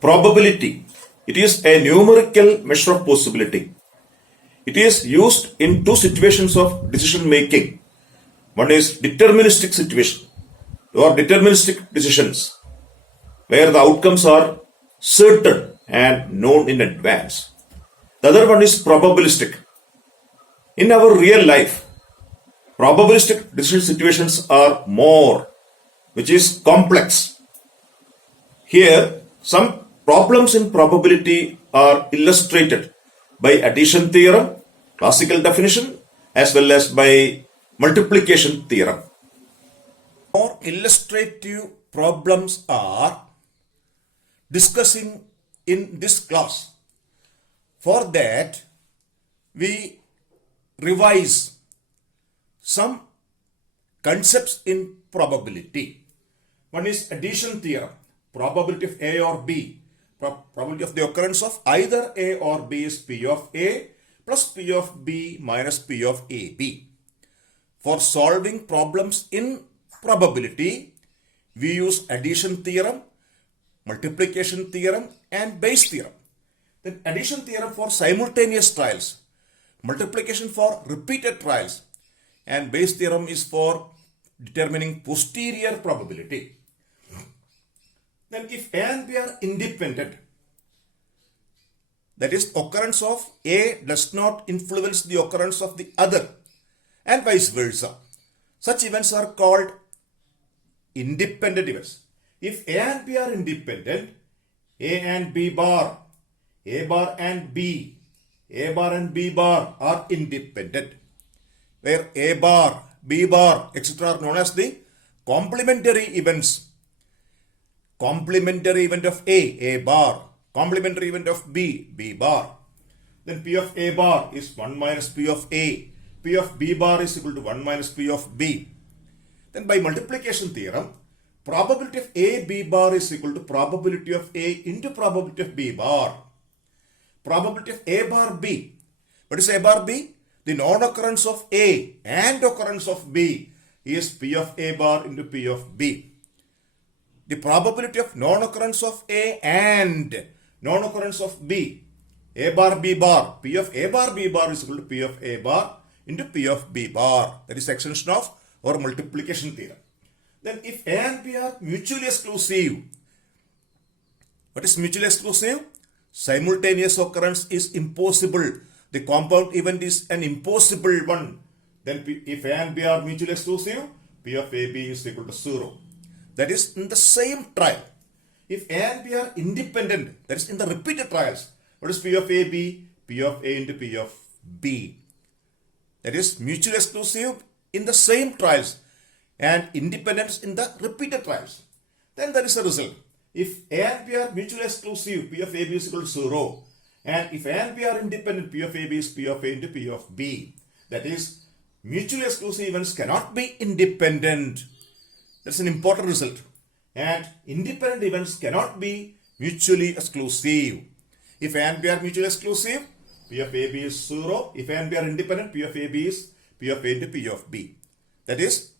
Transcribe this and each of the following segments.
Probability. It is a numerical measure of possibility. It is used in two situations of decision making. One is deterministic situation or deterministic decisions where the outcomes are certain and known in advance. The other one is probabilistic. In our real life, probabilistic decision situations are more, which is complex. Here, some problems in probability are illustrated by addition theorem, classical definition, as well as by multiplication theorem. More illustrative problems are discussing in this class. For that, we revise some concepts in probability. One is addition theorem, probability of A or B. Probability of the occurrence of either A or B is P of A plus P of B minus P of AB. For solving problems in probability, we use addition theorem, multiplication theorem, and Bayes theorem. Then addition theorem for simultaneous trials, multiplication for repeated trials, and Bayes theorem is for determining posterior probability. Then if A and B are independent, that is occurrence of A does not influence the occurrence of the other and vice versa. Such events are called independent events. If A and B are independent, A and B bar, A bar and B, A bar and B bar are independent, where A bar, B bar, etc. are known as the complementary events. Complementary event of A bar. Complementary event of B bar. Then P of A bar is 1 minus P of A. P of B bar is equal to 1 minus P of B. Then by multiplication theorem, probability of A B bar is equal to probability of A into probability of B bar. Probability of A bar B. What is A bar B? The non-occurrence of A and occurrence of B is P of A bar into P of B. The probability of non-occurrence of A and non-occurrence of B, A bar B bar, P of A bar B bar is equal to P of A bar into P of B bar. That is extension of our multiplication theorem. Then if A and B are mutually exclusive, what is mutually exclusive? Simultaneous occurrence is impossible. The compound event is an impossible one. Then if A and B are mutually exclusive, P of AB is equal to 0. That is in the same trial. If A and B are independent, that is in the repeated trials, what is P of AB? P of A into P of B. That is mutually exclusive in the same trials and independence in the repeated trials. Then there is a result. If A and B are mutually exclusive, P of AB is equal to 0. And if A and B are independent, P of AB is P of A into P of B. That is, mutually exclusive events cannot be independent. That's an important result. And independent events cannot be mutually exclusive. If A and B are mutually exclusive, P of AB is 0. If A and B are independent, P of AB is P of A into P of B. That is,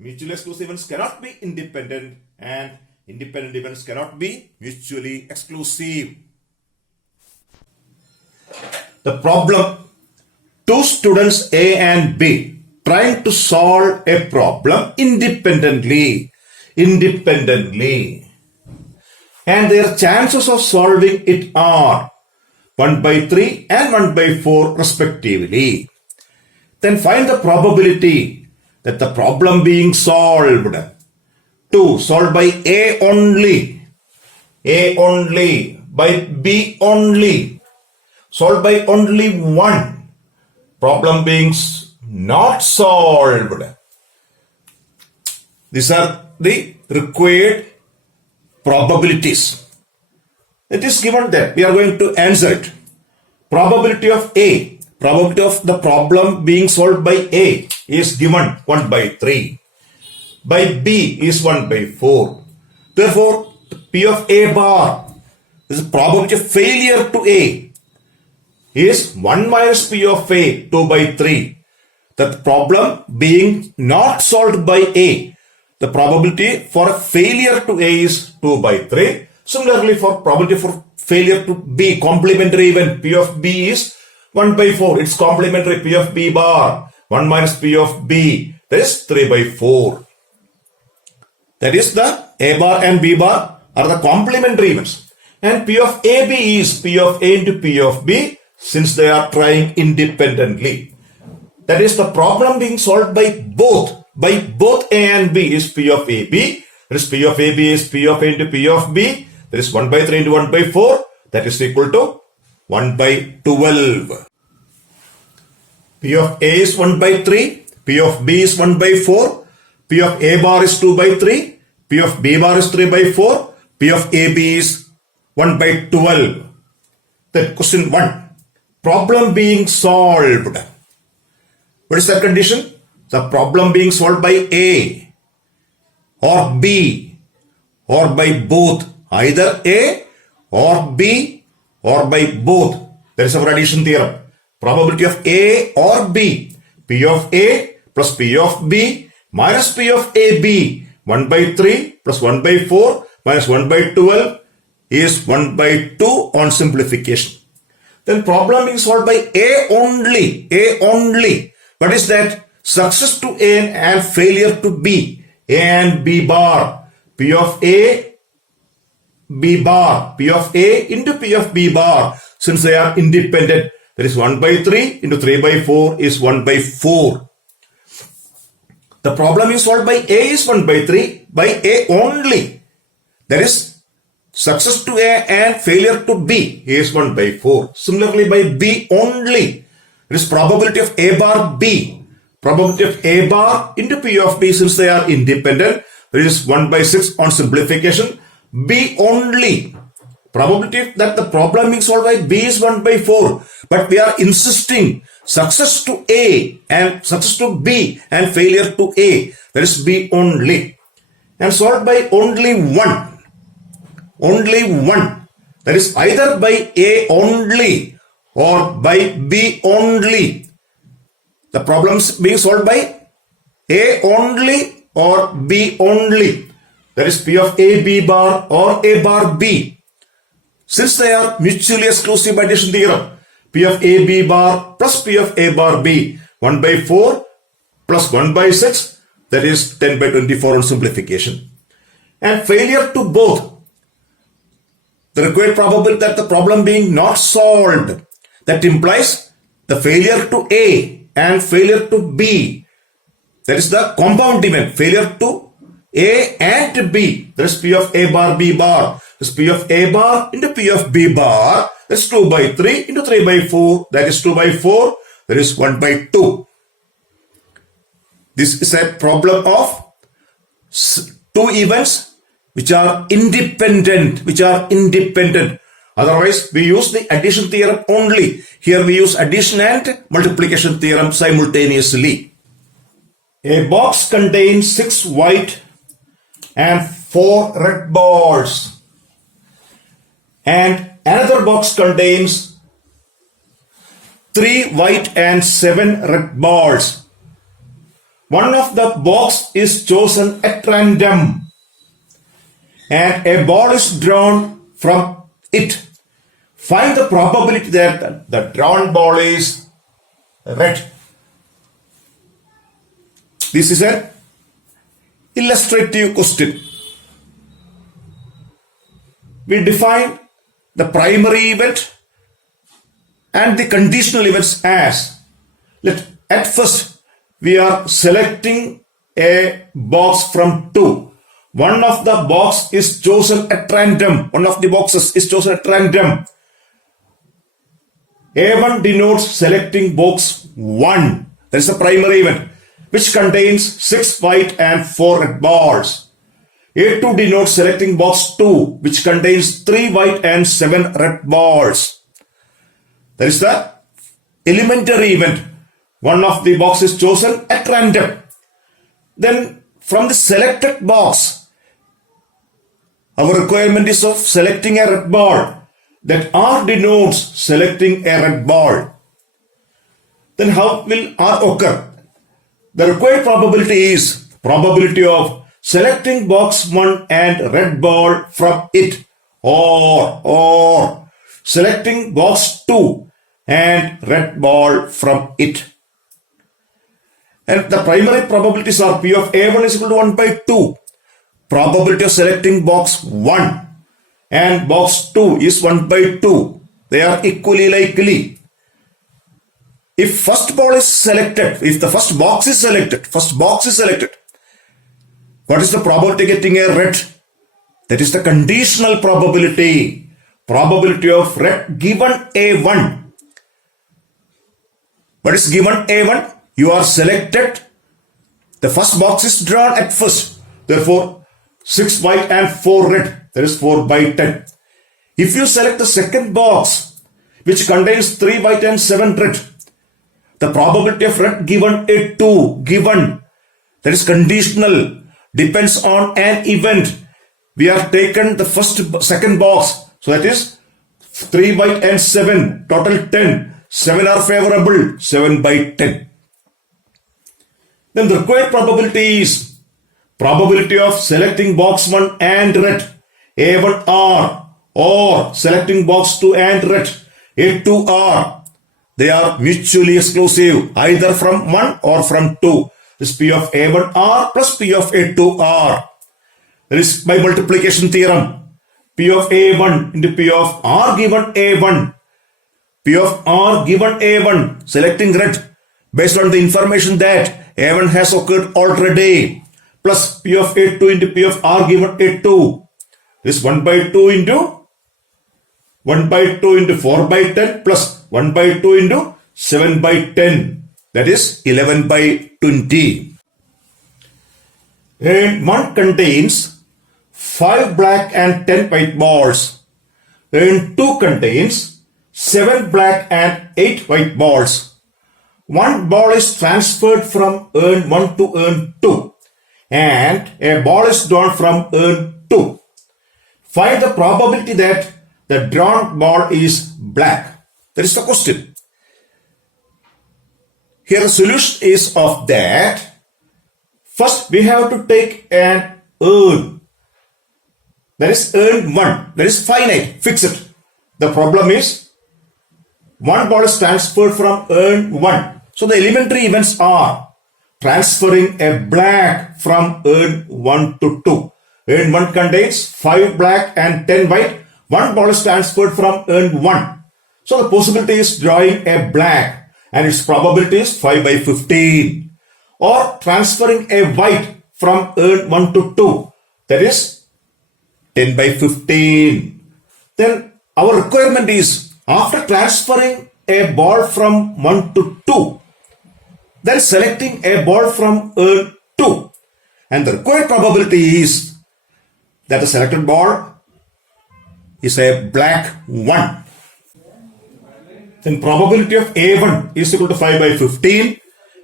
mutually exclusive events cannot be independent and independent events cannot be mutually exclusive. The problem: two students A and B trying to solve a problem independently, and their chances of solving it are 1 by 3 and 1 by 4 respectively. Then find the probability that the problem being solved, 2 solved by A only, by B only, solved by only 1, problem being not solved. These are the required probabilities. It is given that we are going to answer it. Probability of A, probability of the problem being solved by A is given 1 by 3. By B is 1 by 4. Therefore, P of A bar, this is probability of failure to A, is 1 minus P of A, 2 by 3. The problem being not solved by A, the probability for a failure to A is 2 by 3. Similarly, for probability for failure to B, complementary event P of B is 1 by 4. It's complementary P of B bar. 1 minus P of B. That is 3 by 4. That is the A bar and B bar are the complementary events. And P of AB is P of A into P of B since they are trying independently. That is the problem being solved by both A and B is P of AB. That is P of AB is P of A into P of B. That is 1 by 3 into 1 by 4. That is equal to 1 by 12. P of A is 1 by 3. P of B is 1 by 4. P of A bar is 2 by 3. P of B bar is 3 by 4. P of AB is 1 by 12. Then question 1. Problem being solved. What is that condition? The problem being solved by A or B or by both. Either A or B or by both. That is our addition theorem. Probability of A or B. P of A plus P of B minus P of AB. 1 by 3 plus 1 by 4 minus 1 by 12 is 1 by 2 on simplification. Then problem being solved by A only. A only. What is that? Success to A and failure to B. A and B bar. P of A, B bar. P of A into P of B bar. Since they are independent, that is 1 by 3 into 3 by 4 is 1 by 4. The problem is solved by A is 1 by 3 by A only. That is success to A and failure to B is 1 by 4. Similarly by B only. It is probability of A bar B. Probability of A bar into P of B since they are independent. It is 1 by 6 on simplification. B only. Probability that the problem being solved by B is 1 by 4. But we are insisting success to A and success to B and failure to A. That is B only. And solved by only one. Only one. That is either by A only or by B only. The problems being solved by A only or B only. That is P of A B bar or A bar B. Since they are mutually exclusive addition theorem, P of A B bar plus P of A bar B, 1 by 4 plus 1 by 6, that is 10 by 24 on simplification. And failure to both. The required probability that the problem being not solved, that implies the failure to A and failure to B. That is the compound event, failure to A and B. That is P of A bar B bar. That is P of A bar into P of B bar. That is 2 by 3 into 3 by 4. That is 2 by 4. That is 1 by 2. This is a problem of two events which are independent. Otherwise, we use the addition theorem only. Here we use addition and multiplication theorem simultaneously. A box contains 6 white and 4 red balls. And another box contains 3 white and 7 red balls. One of the box is chosen at random and a ball is drawn from it. Find the probability that the drawn ball is red. This is an illustrative question. We define the primary event and the conditional events as, at first we are selecting a box from 2. One of the box is chosen at random. One of the boxes is chosen at random. A1 denotes selecting box 1. That is the primary event, which contains 6 white and 4 red balls. A2 denotes selecting box 2, which contains 3 white and 7 red balls. That is the elementary event. One of the boxes is chosen at random. Then from the selected box, our requirement is of selecting a red ball. That R denotes selecting a red ball. Then how will R occur? The required probability is probability of selecting box 1 and red ball from it or selecting box 2 and red ball from it. And the primary probabilities are P of A1 is equal to 1 by 2. Probability of selecting box 1 and box 2 is 1 by 2. They are equally likely. If first ball is selected, if the first box is selected, what is the probability of getting a red? That is the conditional probability. Probability of red given A1. What is given A1? You are selected. The first box is drawn at first. Therefore, 6 white and 4 red. That is 4 by 10. If you select the second box, which contains 3 white and 7 red, the probability of red given A2, given, that is conditional, depends on an event. We have taken the second box. So that is 3 white and 7, total 10. 7 are favorable, 7 by 10. Then the required probability is probability of selecting box 1 and red, A1R, or selecting box 2 and red, A2R. They are mutually exclusive, either from 1 or from 2. This is P of A1R plus P of A2R. There is by multiplication theorem. P of A1 into P of R given A1. P of R given A1, selecting red based on the information that A1 has occurred already, plus P of A2 into P of R given A2. This 1 by 2 into 4 by 10 plus 1 by 2 into 7 by 10. That is 11 by 20. And 1 contains 5 black and 10 white balls. And 2 contains 7 black and 8 white balls. 1 ball is transferred from urn 1 to urn 2 and a ball is drawn from urn 2. Find the probability that the drawn ball is black. That is the question. Here the solution is of that. First we have to take an urn. That is urn 1. That is finite, fixed. The problem is 1 ball is transferred from urn 1. So the elementary events are transferring a black from urn 1 to 2. Urn 1 contains 5 black and 10 white. 1 ball is transferred from urn 1. So the possibility is drawing a black and its probability is 5 by 15. Or transferring a white from urn 1 to 2. That is 10 by 15. Then our requirement is after transferring a ball from 1 to 2, then selecting a ball from urn 2. And the required probability is that the selected ball is a black 1. Then probability of A1 is equal to 5 by 15.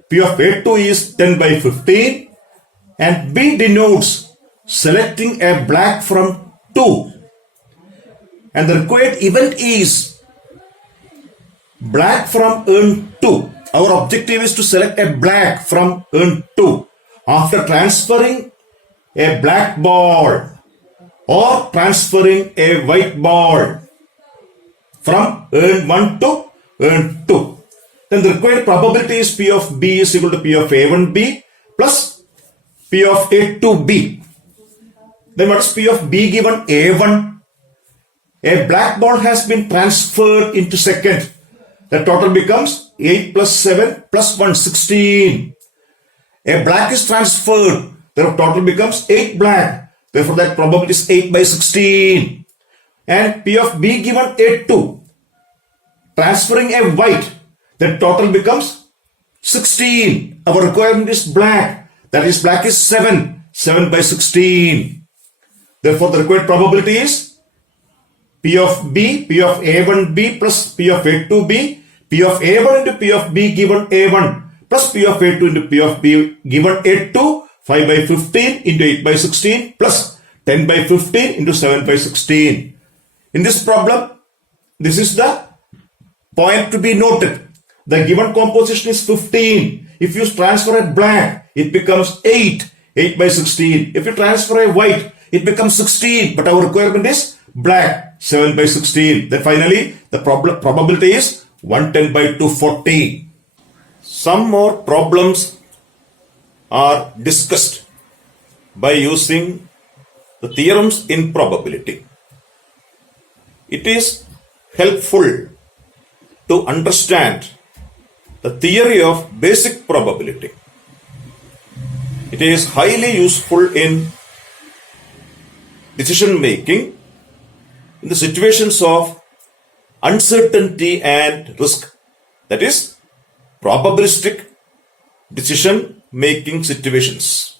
P of A2 is 10 by 15. And B denotes selecting a black from 2. And the required event is black from urn 2. Our objective is to select a black from urn 2 after transferring a black ball or transferring a white ball from urn 1 to urn 2. Then the required probability is P of B is equal to P of A1B plus P of A2B. Then what is P of B given A1? A black ball has been transferred into second. The total becomes 8 plus 7 plus 1, 16. A black is transferred. The total becomes 8 black. Therefore, that probability is 8 by 16. And P of B given A2. Transferring a white. The total becomes 16. Our requirement is black. That is black is 7. 7 by 16. Therefore, the required probability is P of B, P of A1B plus P of A2B, P of A1 into P of B given A1 plus P of A2 into P of B given A2, 5 by 15 into 8 by 16 plus 10 by 15 into 7 by 16. In this problem, this is the point to be noted. The given composition is 15. If you transfer a black, it becomes 8 by 16. If you transfer a white, it becomes 16. But our requirement is black 7 by 16. Then finally the probability is 110 by 240. Some more problems are discussed by using the theorems in probability. It is helpful to understand the theory of basic probability. It is highly useful in decision making in the situations of uncertainty and risk, that is, probabilistic decision making situations.